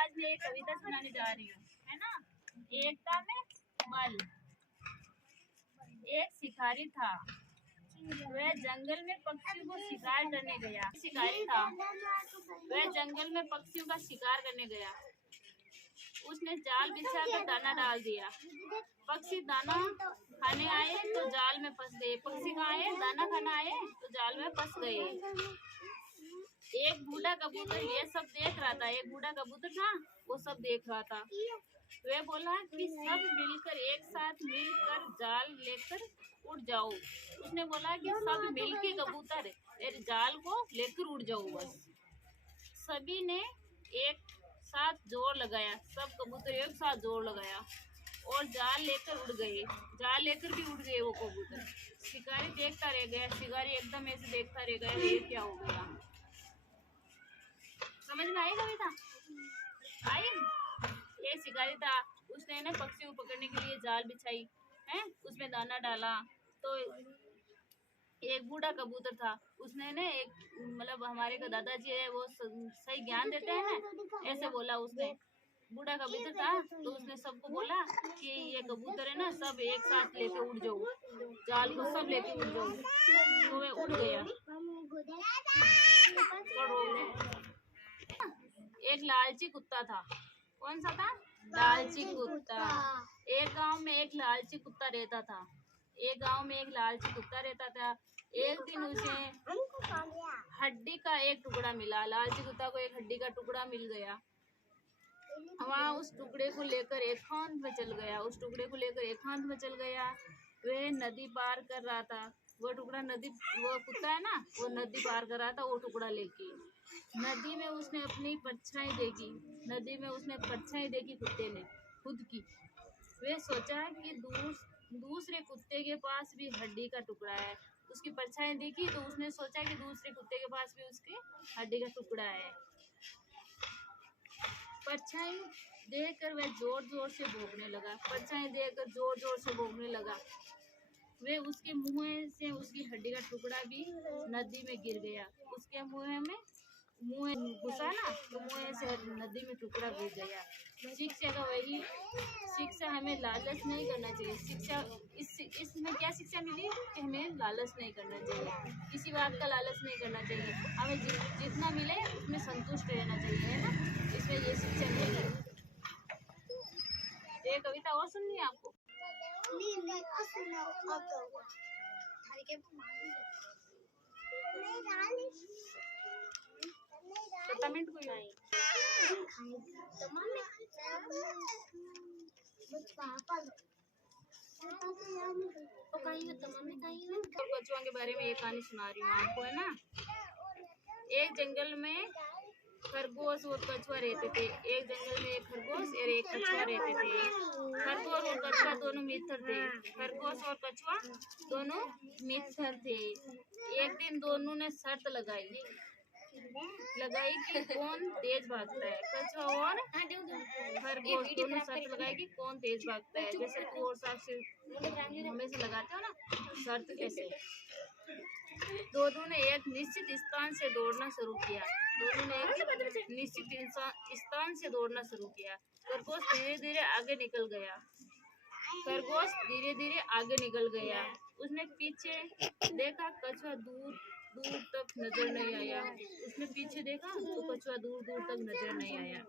आज मैं एक कविता सुनाने जा रही हूँ, है ना। एकता में बल। एक शिकारी था, वह जंगल में पक्षियों को शिकार करने गया। शिकारी था, वह जंगल में पक्षियों का शिकार करने गया। उसने जाल बिछाकर दाना डाल दिया। पक्षी दाना खाने आए तो जाल में फंस गए। पक्षी कहाँ आए? दाना खाना आए तो जाल में फंस गए। एक बूढ़ा कबूतर ये सब देख रहा था। एक बूढ़ा कबूतर था, वो सब देख रहा था। वह बोला कि सब मिलकर एक साथ मिलकर जाल लेकर उड़ जाओ। उसने बोला कि सब मिलके कबूतर जाल को लेकर उड़ जाओ बस। सभी ने एक साथ जोर लगाया। सब कबूतर एक साथ जोर लगाया और जाल लेकर उड़ गए। जाल लेकर भी उड़ गए वो कबूतर। शिकारी देखता रह गया। शिकारी एकदम ऐसे देखता रह गया, ये क्या हो गया। समझ में आई कविता? आई? ये शिकारी था, उसने ना पक्षियों को पकड़ने के लिए जाल बिछाई है, उसमें दाना डाला। तो एक बूढ़ा कबूतर था, उसने ना एक मतलब हमारे का दादाजी है वो सही ज्ञान देते हैं ना, ऐसे बोला उसने। बूढ़ा कबूतर था तो उसने सबको बोला कि ये कबूतर है ना, सब एक साथ लेके उड़ जाओ, जाल को सब लेके उड़ जाओ। तो वे उड़ गया। एक लालची कुत्ता था। कौन सा था? लालची कुत्ता। एक गांव में एक लालची कुत्ता रहता था। एक गांव में एक लालची कुत्ता रहता था। एक दिन उसे हड्डी का एक टुकड़ा मिला। लालची कुत्ता को एक हड्डी का टुकड़ा मिल गया। वहाँ उस टुकड़े को लेकर एकांत में चल गया। उस टुकड़े को लेकर एकांत में चल गया। वह नदी पार कर रहा था। वो टुकड़ा नदी, वो कुत्ता है ना, वो नदी पार कर रहा था वो टुकड़ा लेके। नदी में उसने अपनी परछाई देखी। नदी में उसने परछाई देखी कुत्ते ने खुद की। वह सोचा कि दूसरे कुत्ते के पास भी हड्डी का टुकड़ा है। उसकी परछाई देखी तो उसने सोचा कि दूसरे कुत्ते के पास भी उसके हड्डी का टुकड़ा है। परछाई देखकर वह जोर जोर से भौंकने लगा। परछाई देखकर जोर जोर से भौंकने लगा। वे उसके मुंह से उसकी हड्डी का टुकड़ा भी नदी में गिर गया। उसके मुंह घुसा ना, तो मुंह से नदी में टुकड़ा गिर गया। शिक्षा का वही शिक्षा, हमें लालच नहीं करना चाहिए। शिक्षा इसमें क्या शिक्षा मिली कि हमें लालच नहीं करना चाहिए, किसी बात का लालच नहीं करना चाहिए। हमें जितना मिले उसमें संतुष्ट रहना चाहिए, है ना। इसमें ये शिक्षा मिली। ये कविता और सुननी है आपको? तो कमेंट को कछुआ के बारे में एक कहानी सुना रही हूँ आपको, है ना। एक जंगल में खरगोश और कछुआ रहते थे। एक जंगल में एक खरगोश और एक कछुआ रहते थे। खरगोश और कछुआ दोनों मित्र थे। खरगोश और कछुआ दोनों मित्र थे। एक दिन दोनों ने शर्त लगाई कि कौन तेज भागता है। कछुआ और खरगोश दोनों शर्त लगाई कि कौन तेज भागता है। जैसे तू और साक्षी हमेशा लगाते हो ना शर्त, ऐसे दोनों ने एक निश्चित स्थान से दौड़ना शुरू किया। खरगोश धीरे धीरे आगे निकल गया। उसने पीछे देखा, कछुआ दूर दूर तक नजर नहीं आया। उसने पीछे देखा तो कछुआ दूर दूर तक नजर नहीं आया।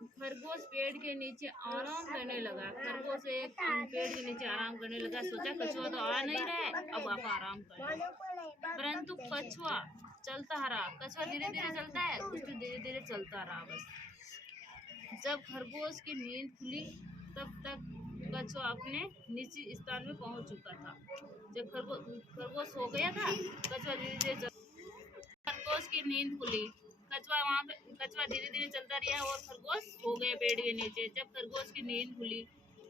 खरगोश पेड़ के नीचे आराम करने लगा। सोचा कछुआ तो आ नहीं रहा है, अब आप आराम करें। परंतु कछुआ चलता रहा। कछुआ धीरे धीरे चलता है, उसने धीरे धीरे चलता रहा बस। जब खरगोश की नींद खुली तब तक कछुआ अपने निश्चित स्थान में पहुंच चुका था। जब खरगोश सो गया था, कछुआ धीरे धीरे खरगोश की नींद खुली। कछुआ धीरे धीरे चलता रहा और खरगोश सो गया पेड़ के नीचे। जब खरगोश की नींद खुली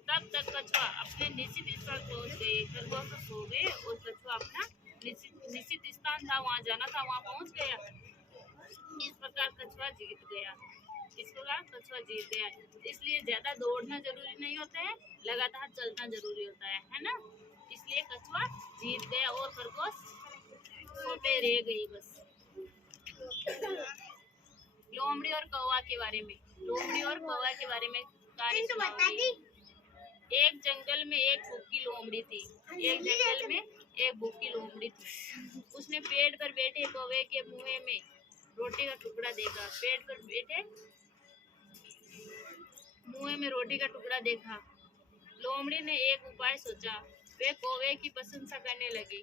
तब तक कछुआ अपने निश्चित स्थान पहुंच गए। खरगोश तो सो गए और कछुआ अपना निश्चित स्थान था, वहाँ जाना था, वहाँ पहुंच गया। इस प्रकार कछुआ जीत गया। इसलिए ज्यादा दौड़ना जरूरी नहीं होता है, लगातार चलना जरूरी होता है ना। इसलिए कछुआ जीत गया और खरगोश सोते रह गई बस। लोमड़ी और कौवा के बारे में। लोमड़ी और कौवा के बारे में कहानी सुनाऊंगी। एक जंगल में एक भूखी लोमड़ी थी। एक जंगल में एक भूखी लोमड़ी थी। उसने पेड़ पर बैठे कौवे के मुंह में रोटी का टुकड़ा देखा। पेड़ पर बैठे मुंह में रोटी का टुकड़ा देखा। लोमड़ी ने एक उपाय सोचा। वे कौवे की प्रशंसा करने लगी।